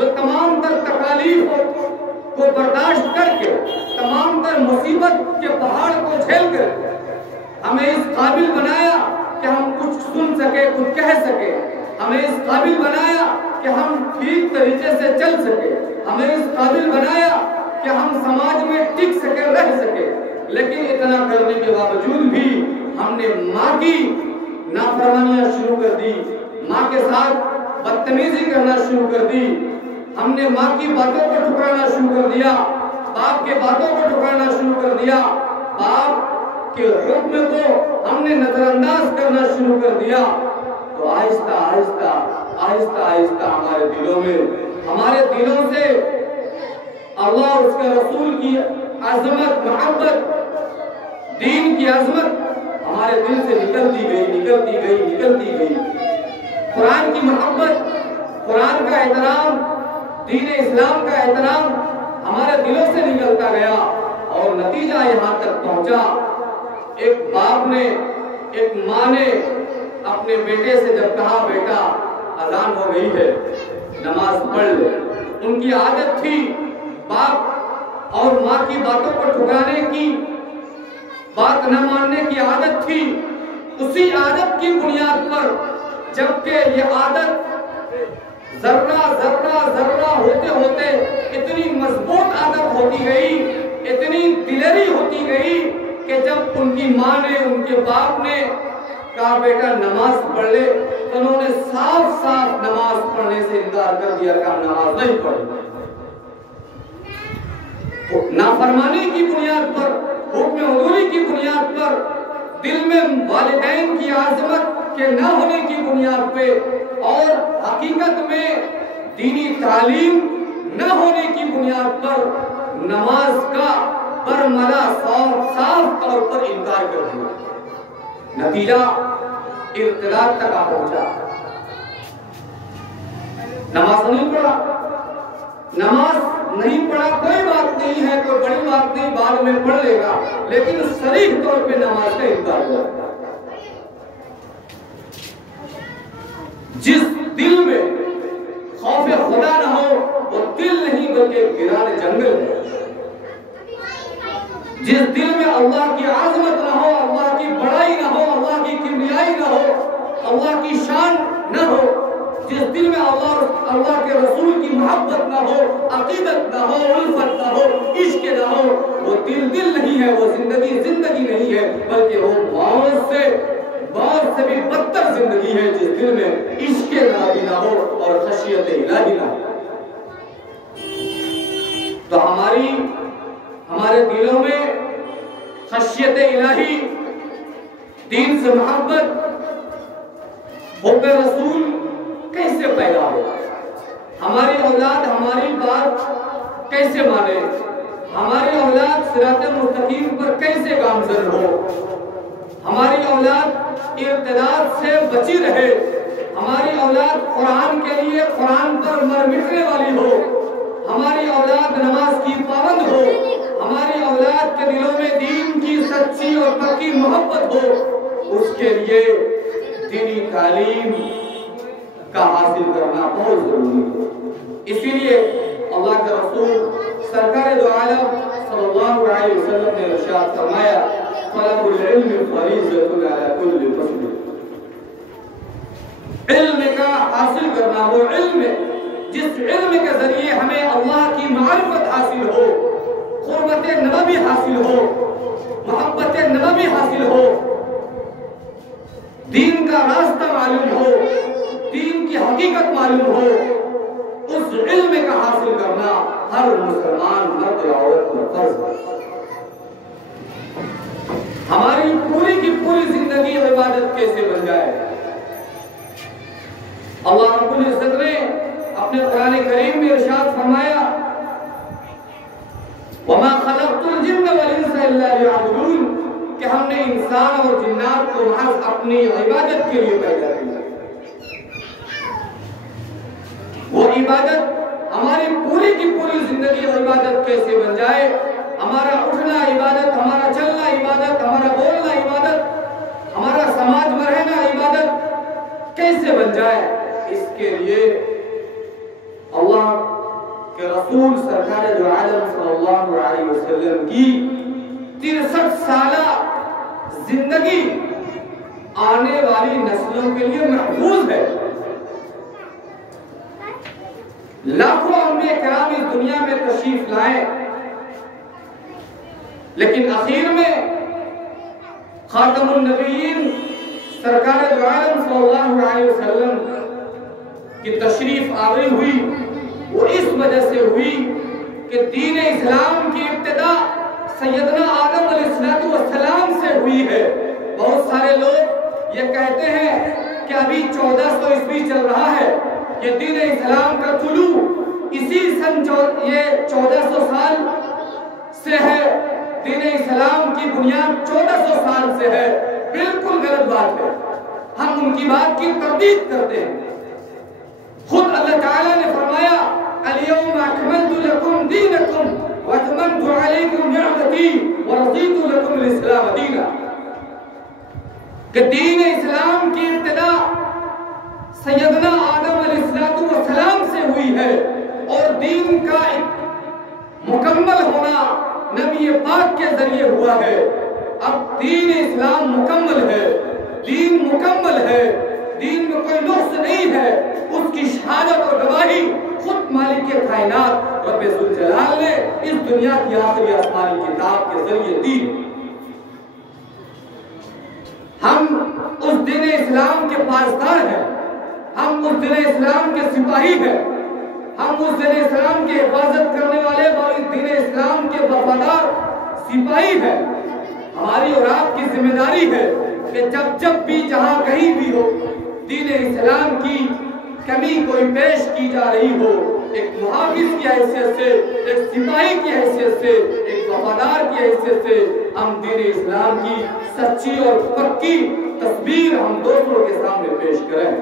جو تمام تر تکالیف کو برداشت کر کے، تمام تر مصیبت کے پہاڑ کو جھیل کر ہمیں اس قابل بنایا کہ ہم کچھ سن سکے، کچھ کہہ سکے، ہمیں اس قابل بنایا کہ ہم ٹھیک طریقے سے چل سکے، ہمیں اس قابل بنایا کہ ہم سماج میں ٹک سکے، رہ سکے، لیکن اتنا کرنے کے باوجود بھی ہم نے ماں کی نافرمانیاں شروع کر دی، ماں کے ساتھ بدتمیزی کرنا شروع کر دی، ہم نے ماں کی باتوں کو ٹھکرانا شروع کر دیا، باپ کے باتوں کو ٹھکرانا شروع کر دیا، باپ کے حکم کو ہم نے نظر انداز کرنا شروع کر دیا، تو آہستہ آہستہ آہستہ آہستہ ہمارے دلوں سے اللہ اور اس کے رسول کی عظمت، محبت، دین کی عظمت ہمارے دل سے نکلتی گئی۔ قرآن کی محبت، قرآن کا احترام، دین اسلام کا احترام ہمارے دلوں سے نکلتا گیا، اور نتیجہ یہاں تک پہنچا، ایک باپ نے، ایک ماں نے اپنے بیٹے سے جب کہا بیٹا اذان ہو گئی ہے، نماز پڑھ لے، ان کی عادت تھی باپ اور ماں کی باتوں کو ٹھکرانے کی، بات نہ ماننے کی عادت تھی، اسی عادت کی بنیاد پر جبکہ یہ عادت ذرہ ہوتے ہوتے اتنی مضبوط عادت ہوتی گئی، اتنی دلیری ہوتی گئی کہ جب ان کی ماں نے، ان کے باپ نے کہا بیٹا نماز پڑھ لے، تو انہوں نے صاف نماز پڑھنے سے انکار کر دیا کہ ہم نماز نہیں پڑھیں۔ نافرمانی کی بنیاد پر، حکم حضوری کی بنیاد پر، دل میں والدین کی عظمت کے نہ ہونے کی بنیاد پہ، اور حقیقت میں دینی تعلیم نہ ہونے کی بنیاد پر نماز کا برملا صاف طور پر انکار کر دیا، نتیجہ ارتداد تک آ پہنچا۔ نماز نہیں پڑھا کوئی بات نہیں ہے، کوئی بڑی بات نہیں، بعد میں پڑھ لے گا، لیکن صریح طور پہ نماز کا انکار کر دیا۔ جس دل میں خوف خدا نہ ہو وہ دل نہیں بلکہ ویران جنگل ہے، جس دل میں اللہ کی عظمت نہ ہو، اللہ کی بڑائی نہ ہو، اللہ کی کبریائی نہ ہو، اللہ کی شان نہ ہو، جس دل میں اللہ کے رسول کی محبت نہ ہو، عقیدت نہ ہو، الفت نہ ہو، عشق نہ ہو، وہ دل نہیں ہے، وہ زندگی نہیں ہے، بلکہ وہ موت سے بھی بدتر زندگی ہے جس دل میں عشق نبی نہ ہو اور خشیت الہی نہ ہو۔ تو ہمارے دلوں میں خشیت الہی، دین سے محبت، حب رسول کیسے پیدا ہو؟ ہماری اولاد ہماری بات کیسے مانے؟ ہماری اولاد صراط مستقیم پر کیسے گامزن ہو؟ ہماری اولاد ارتداد سے بچی رہے، ہماری اولاد قرآن کے لیے قرآن پر مر مٹنے والی ہو، ہماری اولاد نماز کی پابند ہو، ہماری اولاد کے دلوں میں دین کی سچی اور پکی محبت ہو، اس کے لیے دینی تعلیم کا حاصل کرنا بہت ضروری ہے۔ اسی لیے اللہ کے رسول سرکار دو عالم صلی اللہ علیہ وسلم نے ارشاد فرمایا طلب العلم فریضۃ علی کل مسلم، علم کا حاصل کرنا وہ علم جس علم کے ذریعے ہمیں اللہ کی معرفت حاصل ہو، قربت نبوی حاصل ہو، محبت نبوی حاصل ہو، دین کا راستہ معلوم ہو، دین کی حقیقت معلوم ہو، اس علم کا حاصل کرنا ہر مسلمان مرد اور عورت پر فرض ہے۔ ہماری پوری کی پوری زندگی عبادت کیسے بن جائے؟ اللہ رب العزت نے اپنے قرآن کریم میں ارشاد فرمایا وَمَا خَلَقْتُ الْجِنَّ وَالْإِنسَ إِلَّا لِيَعْبُدُونَ، کہ ہم نے انسان اور جنات کو محض اپنی عبادت کے لیے پیدا کیا۔ وہ عبادت ہماری پوری کی پوری زندگی عبادت کیسے بن جائے؟ ہمارا اٹھنا عبادت، ہمارا چلنا عبادت، ہمارا بولنا عبادت، ہمارا سماج میں رہنا عبادت کیسے بن جائے؟ اس کے لیے اللہ رسول سرکار دو عالم صلی اللہ علیہ وسلم کی 63 سالہ زندگی آنے والی نسلوں کے لیے محفوظ ہے۔ لاکھوں انبیاء کرام اس دنیا میں تشریف لائے، لیکن آخر میں خاتم النبیین سرکار دو عالم صلی اللہ علیہ وسلم کی تشریف آوری ہوئی، وہ اس وجہ سے ہوئی کہ دین اسلام کی ابتدا سیدنا آدم علیہ السلام سے ہوئی ہے۔ بہت سارے لوگ یہ کہتے ہیں کہ ابھی 1400 عیسوی چل رہا ہے، یہ دین اسلام کا طلوع اسی سن 1400 سال سے ہے، دین اسلام کی بنیاد 1400 سال سے ہے۔ بالکل غلط بات ہے، ہم ان کی بات کی تردید کرتے ہیں۔ خود اللہ تعالیٰ نے فرمایا اليوم اکملت لکم دینکم واتممت علیکم نعمتی ورضیت لکم الاسلام دینا، کہ دین اسلام کی ابتدا سیدنا آدم علیہ السلام سے ہوئی ہے، اور دین کا مکمل ہونا نبی پاک کے ذریعے ہوا ہے۔ اب دین اسلام مکمل ہے، دین مکمل ہے، دین میں کوئی نقص نہیں ہے۔ اس کی شہادت اور گواہی خود مالک کائنات رب ذوالجلال نے اس دنیا کی آخری آسمانی کتاب کے ذریعے دی۔ ہم اس دین اسلام کے پاسدار ہیں، ہم اس دین اسلام کے سپاہی ہیں، ہم اس دین اسلام کی حفاظت کرنے والے اور اس دین اسلام کے وفادار سپاہی ہیں۔ ہماری اور آپ کی ذمہ داری ہے کہ جب بھی جہاں کہیں بھی ہو دین اسلام کی کمی کوئی پیش کی جا رہی ہو، ایک محافظ کی حیثیت سے، ایک سپاہی کی حیثیت سے، ایک وفادار کی حیثیت سے ہم دین اسلام کی سچی اور پکی تصویر ہم دوسروں کے سامنے پیش کریں۔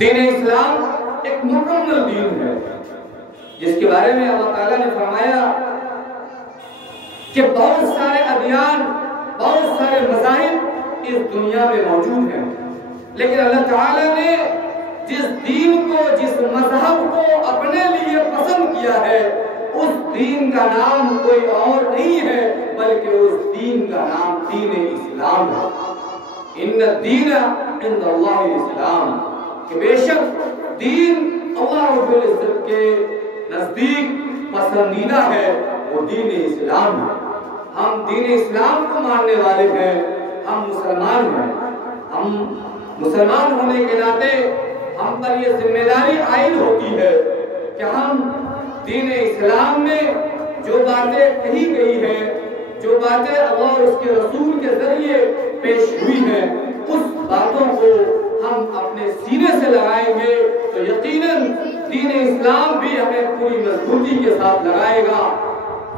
دین اسلام ایک مکمل دین ہے، جس کے بارے میں اللہ تعالیٰ نے فرمایا کہ بہت سارے ادیان، بہت سارے مذاہب اس دنیا میں موجود ہیں، لیکن اللہ تعالیٰ نے جس دین کو، جس مذہب کو اپنے لیے پسند کیا ہے، اس دین کا نام کوئی اور نہیں ہے بلکہ اس دین کا نام دین اسلام ہے۔ ان الدین عند اللہ الاسلام، کہ بے شک دین اللہ رب العزت کے نزدیک پسندیدہ ہے، وہ دین اسلام ہے۔ ہم دین اسلام کو ماننے والے ہیں، ہم مسلمان ہیں۔ ہم مسلمان ہونے کے ناطے ہم پر یہ ذمہ داری عائد ہوتی ہے کہ ہم دین اسلام میں جو باتیں کہی گئی ہیں، جو باتیں اللہ اور اس کے رسول کے ذریعے پیش ہوئی ہیں، اس باتوں کو ہم اپنے سینے سے لگائیں گے تو یقیناً دین اسلام بھی ہمیں پوری مضبوطی کے ساتھ لگائے گا۔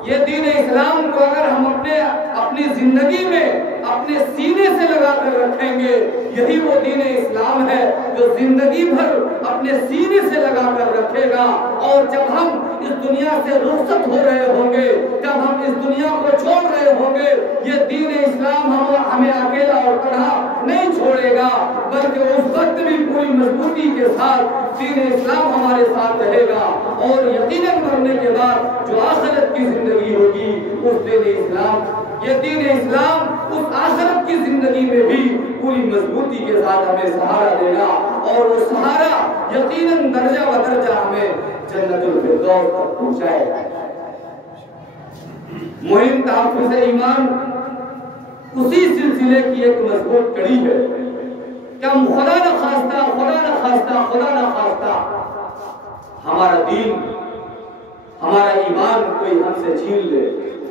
یہ دین اسلام کو اگر ہم اپنی زندگی میں اپنے سینے سے لگا کر رکھیں گے، یہی وہ دین اسلام ہے جو زندگی بھر اپنے سینے سے لگا کر رکھے گا، اور جب ہم اس دنیا سے رخصت ہو رہے ہوں گے، جب ہم اس دنیا کو چھوڑ رہے ہوں گے، یہ دین اسلام ہمیں اکیلا اور تنہا نہیں چھوڑے گا، بلکہ اس وقت بھی پوری مضبوطی کے ساتھ دین اسلام ہمارے ساتھ رہے گا، اور یقیناً مرنے کے بعد جو آخرت کی زندگی ہوگی اس دین اسلام، یہ دین اسلام اس آخرت کی زندگی میں بھی پوری مضبوطی کے ساتھ ہمیں سہارا دے گا، اور وہ سہارا یقیناً درجہ بدرجہ ہمیں جنت الفردوس تک پہنچائے گا۔ مہم تحفظ ایمان اسی سلسلے کی ایک مضبوط کڑی ہے کہ ہم خدا نہ خواستہ ہمارا دین، ہمارا ایمان کوئی ہم سے چھین لے۔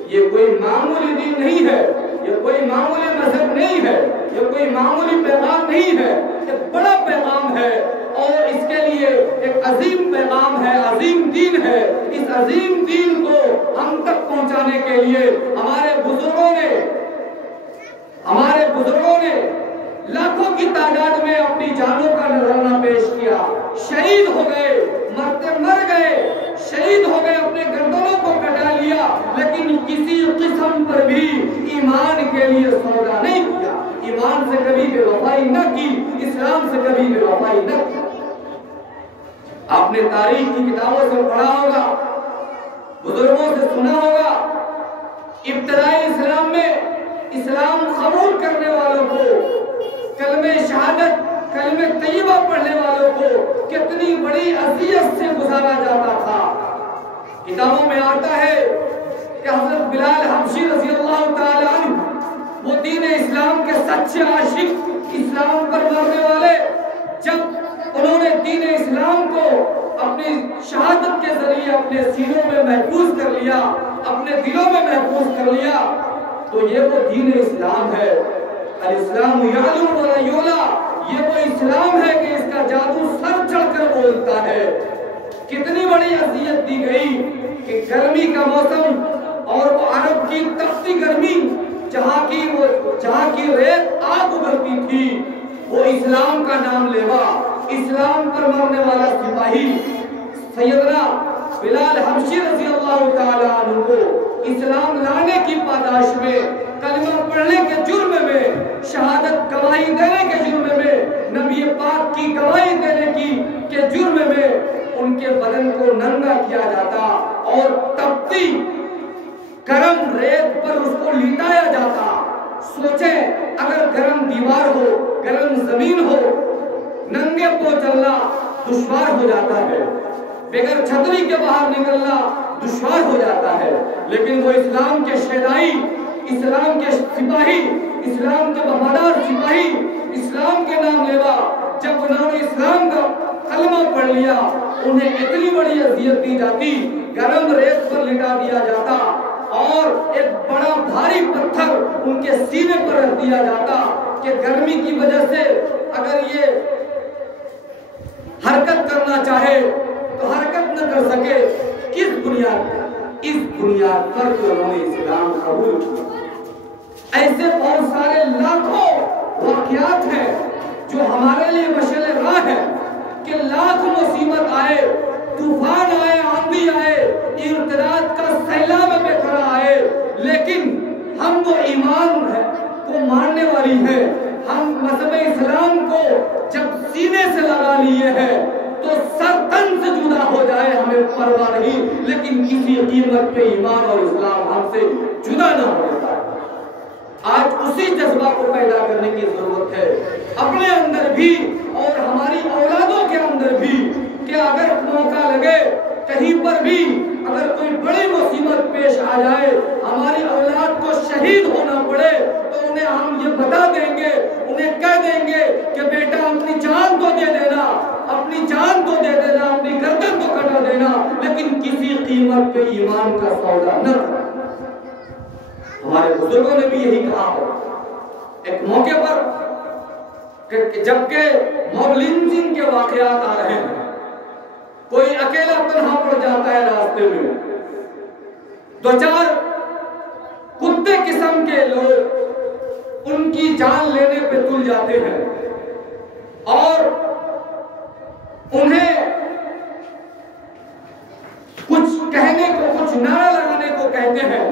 یہ کوئی معمولی دین نہیں ہے، یہ کوئی معمولی مذہب نہیں ہے، یہ کوئی معمولی پیغام نہیں ہے، یہ بڑا پیغام ہے، اور اس کے لیے ایک عظیم پیغام ہے، عظیم دین ہے۔ اس عظیم دین کو ہم تک پہنچانے کے لیے ہمارے بزرگوں نے لاکھوں کی تعداد میں اپنی جانوں کا نذرانہ پیش کیا، شہید ہو گئے، مر گئے، شہید ہو گئے، اپنے گردنوں کو کٹا لیا، لیکن کسی قسم پر بھی ایمان کے لیے سودا نہیں کیا، ایمان سے کبھی بے وفائی نہ کی، اسلام سے کبھی بے وفائی نہ کی۔ آپ نے تاریخ کی کتابوں سے پڑھا ہوگا، بزرگوں سے سنا ہوگا، ابتدائی اسلام میں اسلام قبول کرنے والوں کو، کلمہ شہادت کلمہ طیبہ پڑھنے والوں کو کتنی بڑی اذیت سے گزارا جاتا تھا۔ کتابوں میں آتا ہے کہ حضرت بلال حبشی رضی اللہ تعالی عنہ، وہ دین اسلام کے سچے عاشق، اسلام پر مرنے والے، جب انہوں نے دین اسلام کو اپنی شہادت کے ذریعے اپنے سینوں میں محفوظ کر لیا، اپنے دلوں میں محفوظ کر لیا، تو یہ وہ دین اسلام ہے۔ الاسلام یعلو ولا یعلا، یہ وہ اسلام ہے کہ اس کا جادو سر چڑھ کر بولتا ہے۔ کتنی بڑی اذیت دی گئی کہ گرمی کا موسم اور وہ عرب کی تپتی گرمی، جہاں کی ریت آگ ابلتی تھی، وہ اسلام کا نام لیوا، اسلام پر مرنے والا سپاہی سیدنا بلال حبشی رضی اللہ تعالی عنہ کو اسلام لانے کی پاداش میں، کلمہ پڑھنے کے جرم میں، شہادت گواہی دینے کے جرم میں، نبی پاک کی گواہی دینے کے جرم میں ان کے بدن کو ننگا کیا جاتا اور تپتی گرم ریت پر اس کو لیٹایا جاتا۔ سوچیں اگر گرم دیوار ہو، گرم زمین ہو، ننگے پو چلنا دشوار ہو جاتا ہے، بغیر چھتری کے باہر نکلنا دشوار ہو جاتا ہے، لیکن وہ اسلام کے شہدائی، اسلام کے سپاہی، اسلام کے وفادار سپاہی، اسلام کے نام لیوا، جب انہوں نے اسلام کا کلمہ پڑھ لیا، انہیں اتنی بڑی اذیت دی جاتی، گرم ریت پر لٹا دیا جاتا اور ایک بڑا بھاری پتھر ان کے سینے پر رکھ دیا جاتا کہ گرمی کی وجہ سے اگر یہ حرکت کرنا چاہے تو حرکت نہ کر سکے۔ کس بنیاد پر؟ اس بنیاد پر کہ انہوں نے اسلام قبول کیا۔ ایسے بہت سارے لاکھوں واقعات ہیں جو ہمارے لیے مشعل راہ ہے کہ لاکھ مصیبت آئے، طوفان آئے، آندھی آئے، ارتداد کا سیلاب میں کھڑا آئے، لیکن ہم وہ ایمان کو ماننے والی ہیں، ہم مذہب اسلام کو جب سینے سے لگا لیے ہیں تو سر تن سے جدا ہو جائے ہمیں پرواہ نہیں، لیکن کسی قیمت پہ ایمان اور اسلام ہم سے جدا نہ ہو جاتا ہے۔ آج اسی جذبہ کو پیدا کرنے کی ضرورت ہے اپنے اندر بھی اور ہماری اولادوں کے اندر بھی، کہ اگر موقع لگے کہیں پر بھی، اگر کوئی بڑی مصیبت پیش آ جائے، ہماری اولاد کو شہید ہونا پڑے تو انہیں ہم یہ بتا دیں گے، انہیں کہہ دیں گے کہ بیٹا اپنی جان تو دے دینا، اپنی جان تو دے دینا، اپنی گردن تو کٹا دینا، لیکن کسی قیمت پہ ایمان کا سودا نہ کرنا۔ ہمارے بزرگوں نے بھی یہی کہا ہے۔ ایک موقع پر کہ جبکہ موب لنچنگ کے واقعات آ رہے ہیں، کوئی اکیلا تنہا پڑ جاتا ہے راستے میں، دو چار کتے قسم کے لوگ ان کی جان لینے پہ تل جاتے ہیں اور انہیں کچھ کہنے کو، کچھ نعرہ لگانے کو کہتے ہیں،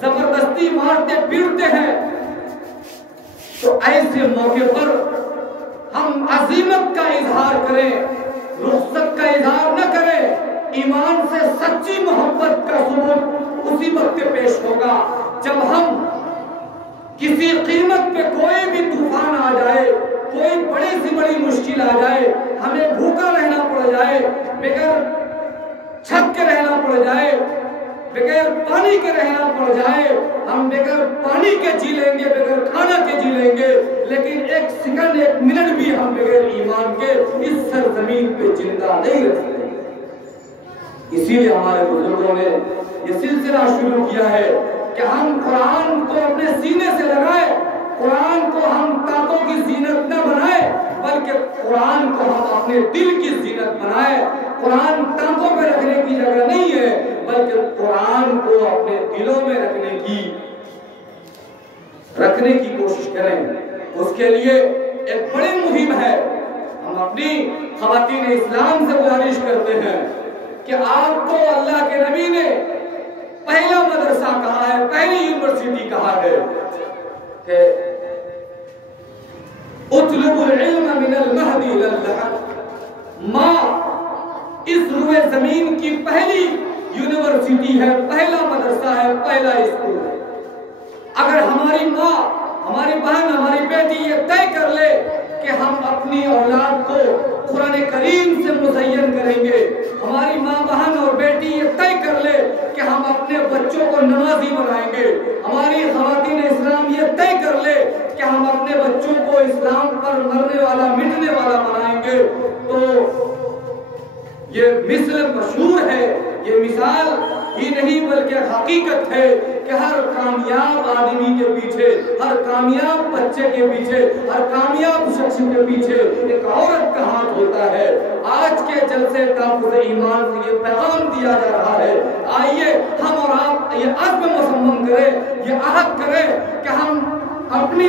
زبردستی مارتے پیٹتے ہیں۔ تو ایسے موقع پر ہم عزیمت کا اظہار کریں، رخصت کا اظہار نہ کریں۔ ایمان سے سچی محبت کا ثبوت اسی وقت پیش ہوگا جب ہم کسی قیمت پہ کوئی بھی طوفان آ جائے، کوئی بڑی سی بڑی مشکل آ جائے، ہمیں بھوکا رہنا پڑ جائے، بغیر چھت کے رہنا پڑ جائے، بغیر پانی کے رہنا پڑ جائے، ہم بغیر پانی کے جی لیں گے، بغیر کھانا کے جی لیں گے، لیکن ایک سیکنڈ، ایک منٹ بھی ہم بغیر ایمان کے اس سرزمین پہ زندہ نہیں رہ سکتے۔ اسی لیے ہمارے بزرگوں نے یہ سلسلہ شروع کیا ہے کہ ہم قرآن کو اپنے سینے سے لگائیں، قرآن کو ہم تاکوں کی زینت نہ بنائیں، بلکہ قرآن کو ہم اپنے دل کی زینت بنائیں۔ قرآن ٹانگوں پہ رکھنے کی جگہ نہیں ہے، بلکہ قرآن کو اپنے دلوں میں رکھنے کی کوشش کریں۔ اس کے لیے ایک بڑی مہم ہے۔ ہم اپنی خواتین اسلام سے گزارش کرتے ہیں کہ آپ کو اللہ کے نبی نے پہلا مدرسہ کہا ہے، پہلی یونیورسٹی کہا ہے کہ اطلب العلم من المہد الی اللحد، ماں اس روئے زمین کی پہلی یونیورسٹی ہے، پہلا مدرسہ ہے، پہلا اسکول ہے۔ اگر ہماری ماں، ہماری بہن، ہماری بیٹی یہ طے کر لے کہ ہم اپنی اولاد کو قرآن کریم سے مزین کریں گے، ہماری ماں بہن اور بیٹی یہ طے کر لے کہ ہم اپنے بچوں کو نمازی بنائیں گے، ہماری خواتین اسلام یہ طے کر لے کہ ہم اپنے بچوں کو اسلام پر مرنے والا مٹنے والا بنائیں گے، تو یہ مثل مشہور ہے، یہ مثال ہی نہیں بلکہ حقیقت ہے کہ ہر کامیاب آدمی کے پیچھے، ہر کامیاب بچے کے پیچھے، ہر کامیاب شخص کے پیچھے ایک عورت کا ہاتھ ہوتا ہے۔ آج کے جلسے تحفظ ایمان سے یہ پیغام دیا جا رہا ہے، آئیے ہم اور آپ یہ عزم مصمم کریں، یہ عہد کریں کہ ہم اپنی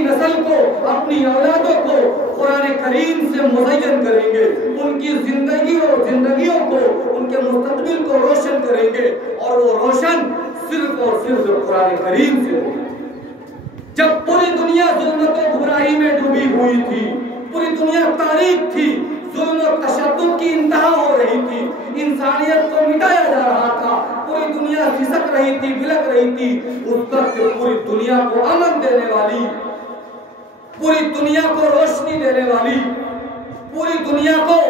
نسل کو، اپنی اولادوں کو قرآن کریم سے مزین کریں گے، ان کی زندگیوں کو، ان کے مستقبل کو روشن کریں گے، اور وہ روشن صرف اور صرف قرآن کریم سے ہوگی۔ جب پوری دنیا ظلمت و گمراہی میں ڈوبی ہوئی تھی، پوری دنیا تاریک تھی، ظلم و تشدد کی انتہا ہو رہی تھی، انسانیت کو مٹایا جا رہا تھا، پوری دنیا کھسک رہی تھی، بلک رہی تھی، اس وقت پوری دنیا کو امن دینے والی، پوری دنیا کو روشنی دینے والی، پوری دنیا کو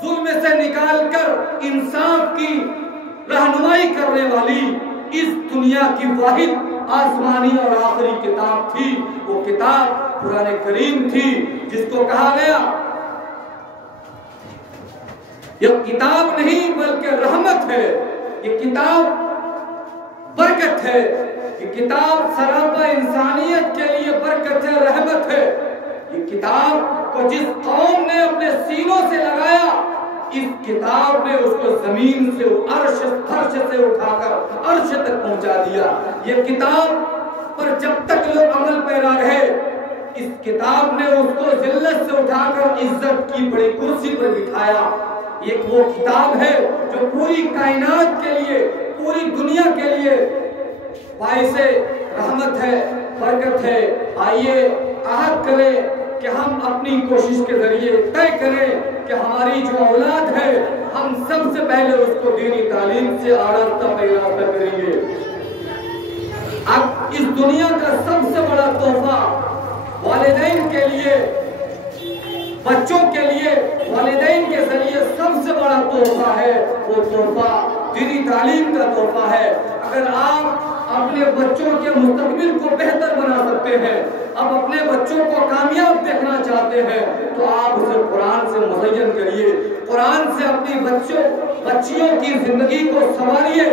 ظلم سے نکال کر انصاف کی رہنمائی کرنے والی اس دنیا کی واحد آسمانی اور آخری کتاب تھی، وہ کتاب قرآن کریم تھی، جس کو کہا گیا یہ کتاب نہیں بلکہ رحمت ہے، یہ کتاب برکت ہے، یہ کتاب سراپا انسانیت کے لیے برکت ہے، رحمت ہے۔ یہ کتاب کو جس قوم نے اپنے سینوں سے لگایا، اس کتاب نے اس کو زمین سے فرش سے اٹھا کر عرش تک پہنچا دیا۔ یہ کتاب پر جب تک لوگ عمل پیرا رہے، اس کتاب نے اس کو ذلت سے اٹھا کر عزت کی بڑی کرسی پر بٹھایا۔ یہ وہ کتاب ہے جو پوری کائنات کے لیے، پوری دنیا کے لیے باعث رحمت ہے، برکت ہے۔ آئیے عہد کریں کہ ہم اپنی کوشش کے ذریعے طے کریں کہ ہماری جو اولاد ہے، ہم سب سے پہلے اس کو دینی تعلیم سے آراستہ پیراستہ کریں گے۔ اب اس دنیا کا سب سے بڑا تحفہ والدین کے لیے، بچوں کے لیے والدین کے ذریعے سب سے بڑا تحفہ ہے، وہ تحفہ دینی تعلیم کا تحفہ ہے۔ اگر آپ اپنے بچوں کے مستقبل کو بہتر بنا سکتے ہیں، اب اپنے بچوں کو کامیاب دیکھنا چاہتے ہیں، تو آپ اسے قرآن سے مزین کریے، قرآن سے اپنی بچیوں کی زندگی کو سنواریے۔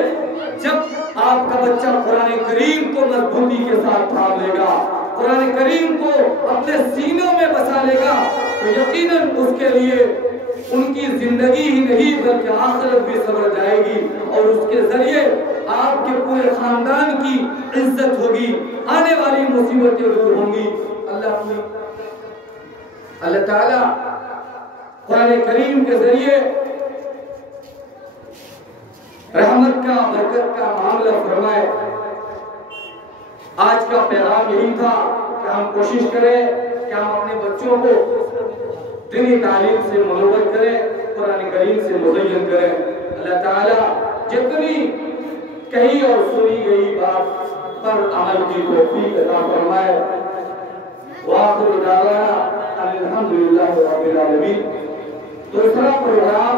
جب آپ کا بچہ قرآن کریم کو مضبوطی کے ساتھ تھام لے گا، قرآن کریم کو اپنے سینوں میں بسا لے گا، تو یقیناً اس کے لیے ان کی زندگی ہی نہیں بلکہ آخرت بھی سنور جائے گی، اور اس کے ذریعے آپ کے پورے خاندان کی عزت ہوگی، آنے والی مصیبتیں دور ہوں گی۔ اللہ تعالیٰ قرآن کریم کے ذریعے رحمت کا، برکت کا معاملہ فرمائے۔ آج کا پیغام یہی تھا کہ ہم کوشش کریں کہ ہم اپنے بچوں کو دینی تعلیم سے منور کریں، قرآن کریم سے مزین کریں۔ اللہ تعالیٰ جتنی کہی اور سنی گئی بات پر عمل کی توفیق عطا فرمائے۔ وآخر دعوانا الحمدللہ رب العالمین۔ دوسرا پروگرام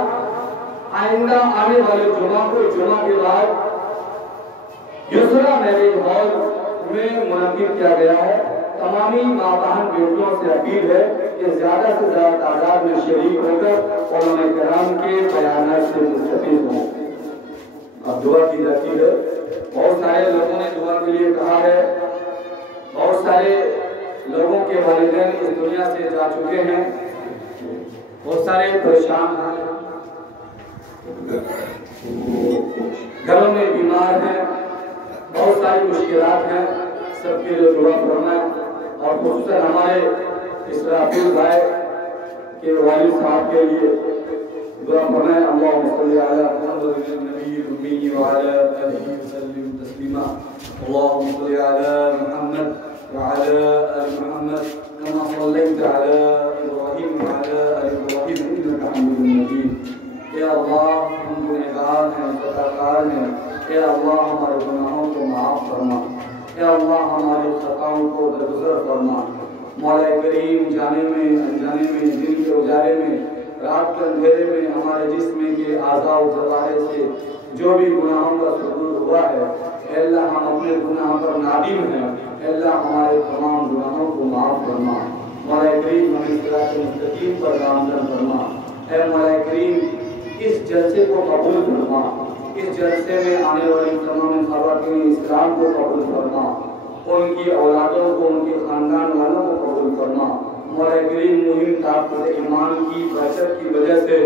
آئندہ آنے والے جمعہ کو، جمعہ کے بعد یسرا میرج ہال میں منعقد کیا گیا ہے۔ تمامی ماں بہن بیٹیوں سے اپیل ہے کہ زیادہ سے زیادہ تعداد میں شریک ہو کر علماء کرام کے بیانات سے مستفید ہوں۔ اب دعا کی جاتی ہے، بہت سارے لوگوں نے دعا کے لیے کہا ہے، بہت سارے لوگوں کے والدین اس دنیا سے جا چکے ہیں، بہت سارے پریشان ہیں، گھروں میں بیمار ہیں، بہت ساری مشکلات ہیں، سب کے لیے دعا فرمائیں، اور خصوصاً ہمارے اسرافیل بھائی کے والد صاحب کے لیے دعا فرمائیں۔ اللہم صلی علی محمد النبی الامی وعلی آلہ وسلم تسلیما۔ اللہم صلی علی محمد وعلی آل محمد کما صلیت علی ابراہیم وعلی آل ابراہیم انک حمید مجید۔ خانقاہوں کو درگزر فرما۔ مولا کریم جانے میں انجانے میں، دن کے اجالے میں، رات کے اندھیرے میں ہمارے جسم کے اعضاء و جوارح سے جو بھی گناہوں کا صدور ہوا ہے، اے اللہ ہم اپنے گناہ پر نادم ہیں، اے اللہ ہمارے تمام گناہوں کو معاف فرما۔ مولا کریم ہمیں صراط مستقیم پر گامزن فرما۔ اے مولا کریم اس جلسے کو قبول فرما، اس جلسے میں آنے والی تمام خواتین اسلام کو قبول فرما، ان کی اولادوں کو، ان کے خاندان والوں کو قبول فرما۔ مولا کریم مہم تحفظ ایمان کی برکت کی وجہ سے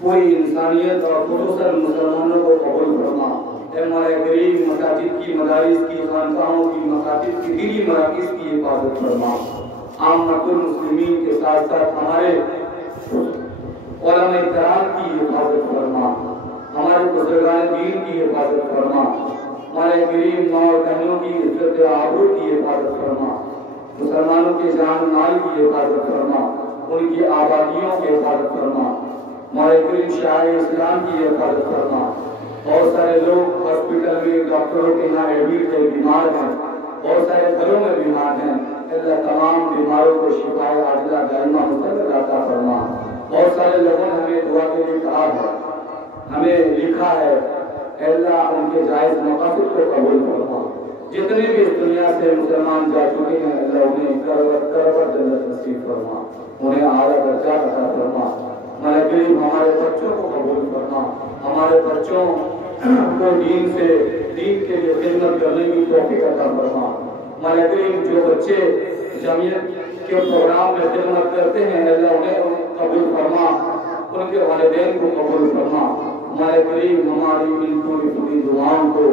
پوری انسانیت اور خصوصاً مسلمانوں کو قبول فرما۔ اے مولا کریم مساجد کی، مدارس کی، خانقاہوں کی، مکاتب کی، دینی مراکز کی حفاظت فرما۔ عامۃ المسلمین کے ساتھ ساتھ ہمارے علماء کرام کی حفاظت فرما، ہمارے بزرگان دین کی حفاظت فرما۔ مولا کریم ماں اور بہنوں کی عزت آبرو کی حفاظت فرما، مسلمانوں کے جان مال کی حفاظت فرما، ان کی آبادیوں کی حفاظت فرما۔ مولا کریم شاعر اسلام کی حفاظت فرما۔ بہت سارے لوگ ہاسپٹل میں ڈاکٹروں کے یہاں ایڈمٹ ہیں، بیمار ہیں، بہت سارے گھروں میں بیمار ہیں، اللہ تمام بیماروں کو شفا عاجلہ دائمہ مستمر عطا فرما۔ بہت سارے لوگوں نے ہمیں دعا کے لیے کہا ہے، ہمیں لکھا ہے، اے اللہ ان کے جائز مقاصد کو قبول فرما۔ جتنے بھی اس دنیا سے مسلمان جا چکے ہیں، اللہ انہیں کرور جنت نصیب فرما، انہیں اعلیٰ درجہ عطا فرما۔ مولا کریم ہمارے بچوں کو قبول فرما، ہمارے بچوں کو دین کے لیے خدمت کرنے کی توفیق عطا فرما۔ مولا کریم جو بچے جمعیت کے پروگرام میں خدمت کرتے ہیں، اللہ انہیں قبول فرما، ان کے والدین کو قبول فرما۔ مولا کریم ہماری ان پوری دعاؤں کو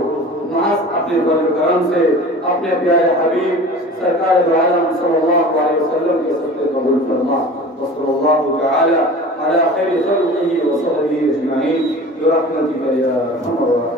محض اپنے فضل کرم سے اپنے پیارے حبیب سرکار دو عالم صلی اللہ علیہ وسلم کے صدقے قبول فرما۔ وصلی اللہ تعالی علی خیر خلقہ وصحبہ اجمعین برحمتک یا ارحم الراحمین۔